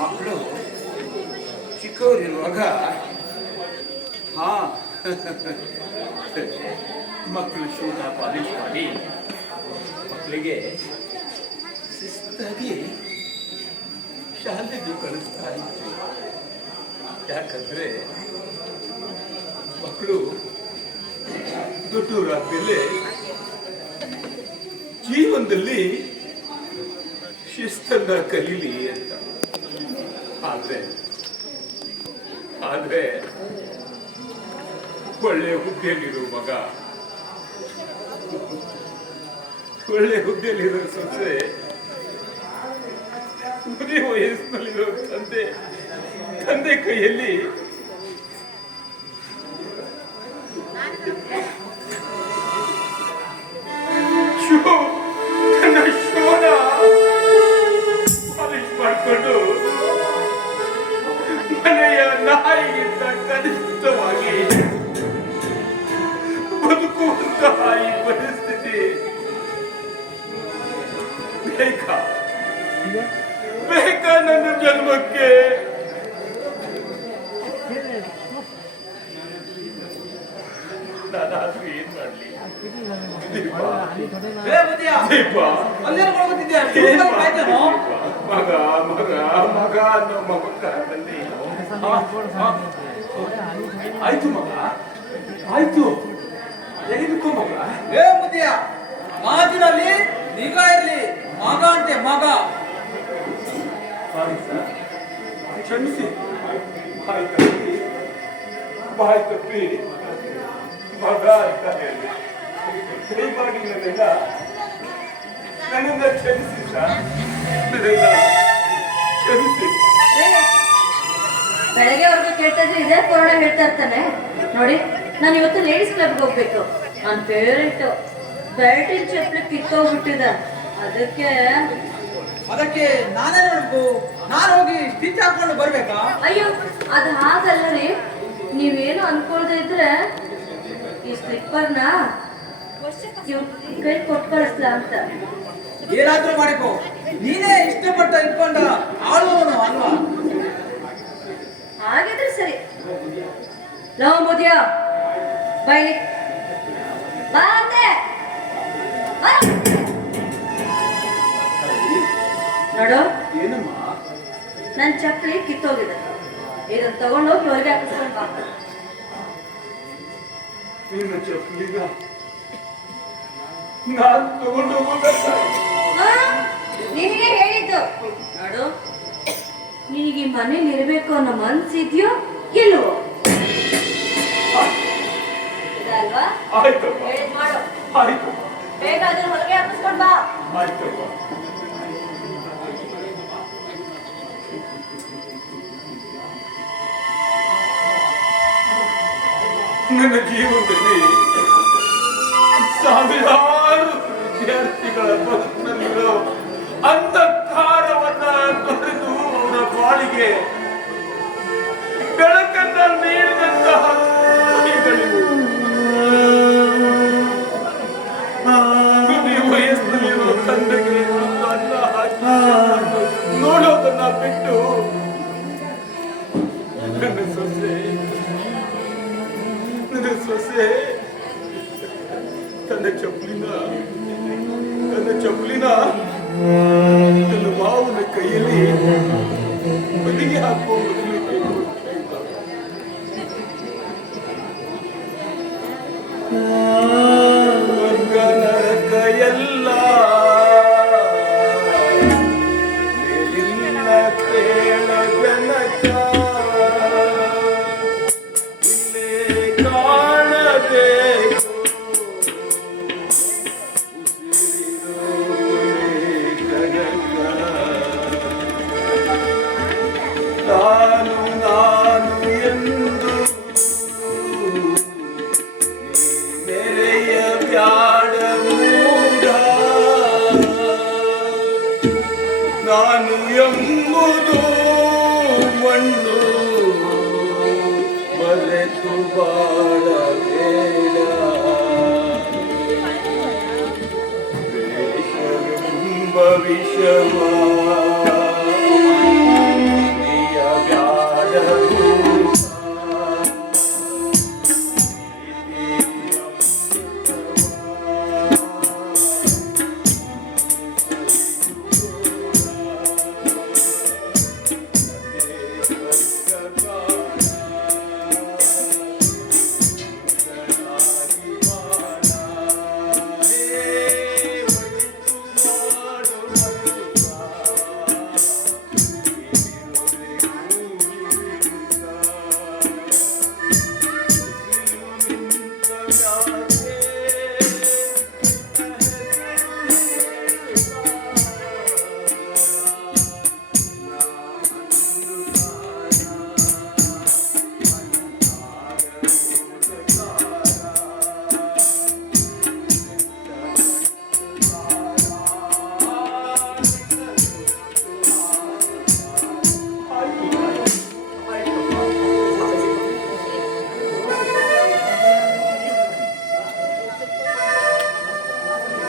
ಮಕ್ಕಳು, ಚಿಕ್ಕವರಿರುವಾಗ, ಹಾ, ಮಕ್ಕಳು ಶೂಟ ಪಾಲಿಶ್ ಮಾಡಿ, ಮಕ್ಕಳಿಗೆ ಶಿಸ್ತಾಗಿ ಶಾಲೆಗೆ ಕಳಿಸ್ತಾ ಇತ್ತು ಯಾಕಂದರೆ ಮಕ್ಕಳು ದೊಡ್ಡವರಾದ್ಮೇಲೆ ಜೀವನದಲ್ಲಿ ಶಿಸ್ತನ್ನ ಕಲೀಲಿ ಅಂತ. ಆದ್ರೆ ಆದ್ರೆ, ಒಳ್ಳೆ ಹುದ್ದೆಯಲ್ಲಿರೋ ಮಗ, ಒಳ್ಳೆ ಹುದ್ದೆಯಲ್ಲಿರೋ ಸೊಸೆ ಮದುವೆ ವಯಸ್ಸಿನಲ್ಲಿರೋ ತಂದೆ ತಂದೆ ಕೈಯಲ್ಲಿ ಮಗ ಮಗ ಮಗ ಅನ್ನೋ ಆಯ್ತು ಮಗ. ಆಯ್ತು. ತೆಗೆದುಕೋ ಮಗ. ಏ ಬದಿಯ ಮಾತಿನಲ್ಲಿ ನಿಗಾ ಇರ್ಲಿ. ಮಗ ಅಂತೆ ಮಗ. ಸಾರಿ ಸರ್ ಕ್ಷಮಿಸಿ. ಬಾಯ್ ತಪ್ಪಿ ಬಾಯ್ ತಪ್ಪಿ ಮಗ ಅಂತ ಹೇಳಿ. ನನ್ನೆಲ್ಲ ನನ್ನನ್ನ ಕ್ಷಮಿಸಿ ಸರ್. ಕ್ಷಮಿಸಿ. ಬೆಳಗ್ಗೆವರೆಗೂ ಕೇಳ್ತಾ ಇದ್ರೆ ಇದೇ ಪೂರ್ಣ ಹೇಳ್ತಾ ಇರ್ತಾನೆ. ನೋಡಿ ನಾನು ಇವತ್ತು ಲೇಡೀಸ್ ಕ್ಲಬ್ಗೆ ಹೋಗ್ಬೇಕು. ನನ್ನ ಫೇವ್ರೇಟ್ ಬೆಲ್ಟಿನ ಚಪ್ಪಲಿ ಕಿತ್ತೋಗ್ಬಿಟ್ಟಿದೆ ಅದಕ್ಕೆ ಅದಕ್ಕೆ ನಾನೇ ನೋಡ್ಬೇಕು ನಾನು ಹೋಗಿ ಸ್ಟಿಚ್ ಹಾಕೊಂಡು ಬರ್ಬೇಕಾ? ಅಯ್ಯೋ ಅದು ಹಾಗಲ್ಲ ರೀ ನೀವೇನು ಅನ್ಕೊಳ್ದೆ ಇದ್ರೆ ಈ ಸ್ಲಿಪ್ಪರ್ನ ಇವ್ ಕೈ ಕೊಟ್ಟು ಕಳಿಸ್ಲಾ ಅಂತ. ಏನಾದ್ರೂ ಮಾಡಿಕೋ ನೀನೇ ಇಷ್ಟಪಟ್ಟ ಇಟ್ಕೊಂಡ ಆಳುವವನು ಅಲ್ವಾ? ಹಾಗಿದ್ರೆ ಸರಿ. ನಾವು ಮೋದಿಯ. ಬೈಲಿ ಬಾ. ಅಂತೆ ನೋಡು. ಏನಮ್ಮ? ನನ್ನ ಚಪ್ಪಲಿ ಕಿತ್ತೋಗಿದೆ. ಇದನ್ನ ತಗೊಂಡೋಗಿ ಹೊರಗೆ ಹಾಕಿಸ್ಕೊಂಡು ಬಾ. ನಿನ್ನ ಚಪ್ಪಲಿಗ ನಾನ್ ತಗೊಂಡು ಹೋಗ್ಬೇಕಾಯ್ತು ಆ? ನಿನಗೆ ಹೇಳಿದ್ದು. ನೋಡು ನಿನಗೆ ಮನೇಲಿ ಇರಬೇಕು ಅನ್ನೋ ಮನ್ಸಿದ್ಯೋ ಇಲ್ವೋ? ಇದಲ್ವಾ? ಆಯ್ತಮ್ಮ ಹೇಳಿದ್ ಮಾಡು. ಆಯ್ತು ಹೊರಗೆ ಹಾಕಿಸ್ಕೊಂಡು ಬಾ. ನನ್ನ ಜೀವನದಲ್ಲಿ ಸಾವಿರಾರು ವಿದ್ಯಾರ್ಥಿಗಳ ಬದುಕಿನಲ್ಲಿರೋ ಅಂಧಕಾರವನ್ನ ತೊರೆದು ಅವರ ಬಾಳಿಗೆ ಬೆಳಕನ್ನ ನೀಡಿದಂತಹ ವಯಸ್ಸಿನಲ್ಲಿರೋ ತಂದೆಗೆ ಅನ್ನ ಹಾಕಿ ಬಿಟ್ಟು ನನ್ನ ಸೊಸೆ ನನ್ನ ಸೊಸೆ ತನ್ನ ಚಪ್ಪಲಿನ ಚಪ್ಪಲಿನ ತನ್ನ ಮಾವನ ಕೈಯಲ್ಲಿ ನಾನು ಎಂಬುದು ಮಣ್ಣು. ಮರೆತು ಬಾಳಬೇಡ ವೇಷವೆಂಬ ವಿಷವ